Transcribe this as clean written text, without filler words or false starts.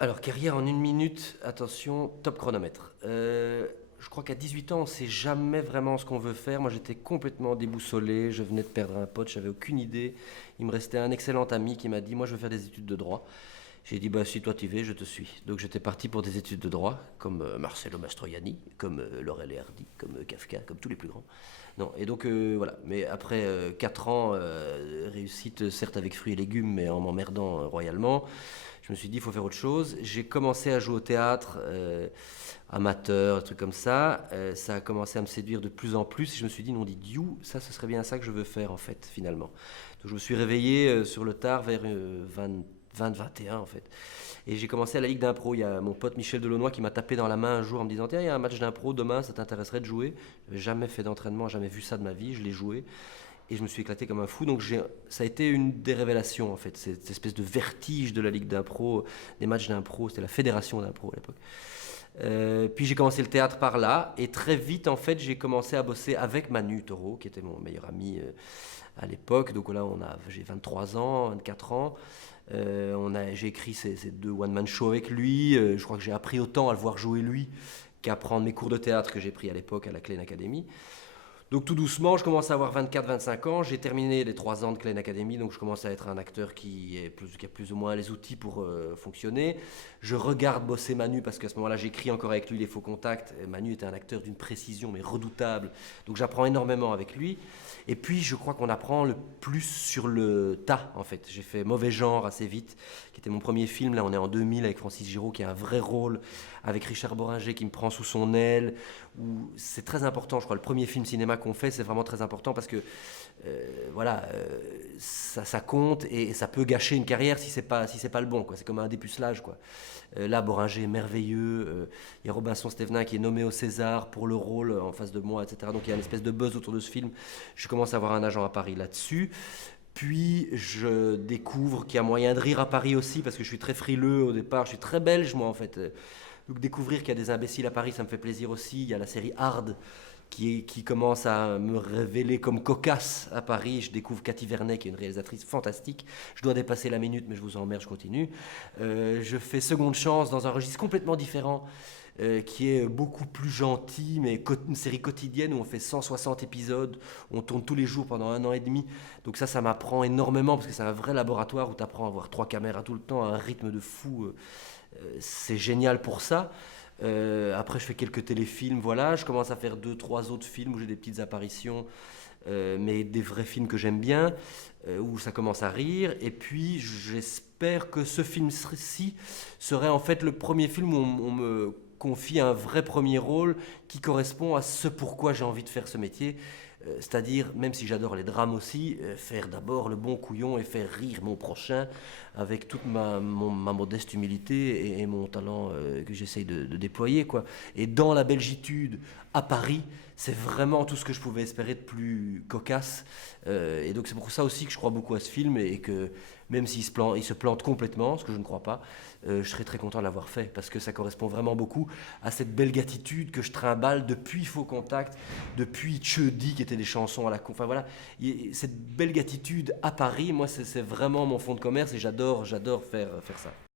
Alors, carrière en 1 minute, attention, top chronomètre. Je crois qu'à 18 ans, on ne sait jamais vraiment ce qu'on veut faire. Moi, j'étais complètement déboussolé. Je venais de perdre un pote, j'avais aucune idée. Il me restait un excellent ami qui m'a dit: moi, je veux faire des études de droit. J'ai dit: bah, si toi tu y vas, je te suis. Donc, j'étais parti pour des études de droit, comme Marcello Mastroianni, comme Laurel et Hardy, comme Kafka, comme tous les plus grands. Non, et donc voilà. Mais après 4 ans, réussite certes avec fruits et légumes, mais en m'emmerdant royalement, je me suis dit, il faut faire autre chose. J'ai commencé à jouer au théâtre, amateur, des trucs comme ça. Ça a commencé à me séduire de plus en plus. Et je me suis dit, non, dit Dieu, ça, ce serait bien ça que je veux faire, en fait, finalement. Donc je me suis réveillé sur le tard vers 20-21, en fait. Et j'ai commencé à la Ligue d'impro. Il y a mon pote Michel Delaunoy qui m'a tapé dans la main un jour en me disant: tiens, il y a un match d'impro demain, ça t'intéresserait de jouer? Je n'avais jamais fait d'entraînement, jamais vu ça de ma vie. Je l'ai joué. Et je me suis éclaté comme un fou. Donc ça a été une des révélations, en fait, cette espèce de vertige de la Ligue d'impro, des matchs d'impro. C'était la fédération d'impro à l'époque. Puis j'ai commencé le théâtre par là. Et très vite, en fait, j'ai commencé à bosser avec Manu Toro, qui était mon meilleur ami à l'époque. Donc là, j'ai 23 ans, 24 ans. J'ai écrit ces deux one-man shows avec lui. Je crois que j'ai appris autant à le voir jouer lui qu'à prendre mes cours de théâtre que j'ai pris à l'époque à la Klein Academy. Donc tout doucement, je commence à avoir 24-25 ans. J'ai terminé les 3 ans de Klein Academy, donc je commence à être un acteur qui a plus ou moins les outils pour fonctionner. Je regarde bosser Manu parce qu'à ce moment-là, j'écris encore avec lui les faux contacts. Et Manu était un acteur d'une précision mais redoutable, donc j'apprends énormément avec lui. Et puis je crois qu'on apprend le plus sur le tas, en fait. J'ai fait Mauvais genre assez vite, qui était mon premier film. Là, on est en 2000 avec Francis Giraud, qui a un vrai rôle, avec Richard Boringer qui me prend sous son aile. Où c'est très important, je crois, le premier film cinéma qu'on fait, c'est vraiment très important parce que voilà, ça compte et ça peut gâcher une carrière si c'est pas le bon, quoi. C'est comme un dépucelage, quoi. Là, Boringer est merveilleux. Il y a Robinson Stevenin qui est nommé au César pour le rôle en face de moi, etc. Donc il y a une espèce de buzz autour de ce film. Je commence à avoir un agent à Paris là-dessus. Puis je découvre qu'il y a moyen de rire à Paris aussi parce que je suis très frileux au départ. Je suis très belge, moi, en fait. Donc découvrir qu'il y a des imbéciles à Paris, ça me fait plaisir aussi. Il y a la série Hard qui commence à me révéler comme cocasse à Paris. Je découvre Cathy Vernet, qui est une réalisatrice fantastique. Je dois dépasser la minute, mais je vous emmerde, je continue. Je fais Seconde Chance dans un registre complètement différent, qui est beaucoup plus gentil, mais une série quotidienne où on fait 160 épisodes, on tourne tous les jours pendant 1 an et demi. Donc ça m'apprend énormément, parce que c'est un vrai laboratoire où tu apprends à avoir 3 caméras tout le temps, à un rythme de fou. C'est génial pour ça. Après, je fais quelques téléfilms, voilà. Je commence à faire 2, 3 autres films où j'ai des petites apparitions, mais des vrais films que j'aime bien, où ça commence à rire. Et puis, j'espère que ce film-ci serait en fait le premier film où on me confie un vrai premier rôle qui correspond à ce pourquoi j'ai envie de faire ce métier. C'est-à-dire, même si j'adore les drames aussi, faire d'abord le bon couillon et faire rire mon prochain avec toute ma modeste humilité et mon talent que j'essaye de déployer, quoi. Et dans la belgitude, à Paris, c'est vraiment tout ce que je pouvais espérer de plus cocasse. Et donc c'est pour ça aussi que je crois beaucoup à ce film et que même il se plante complètement, ce que je ne crois pas, je serais très content de l'avoir fait parce que ça correspond vraiment beaucoup à cette belle gratitude que je trimballe depuis Faux Contact, depuis Tcheudi qui étaient des chansons à la con. Enfin voilà, cette belle gratitude à Paris, moi c'est vraiment mon fond de commerce et j'adore faire ça.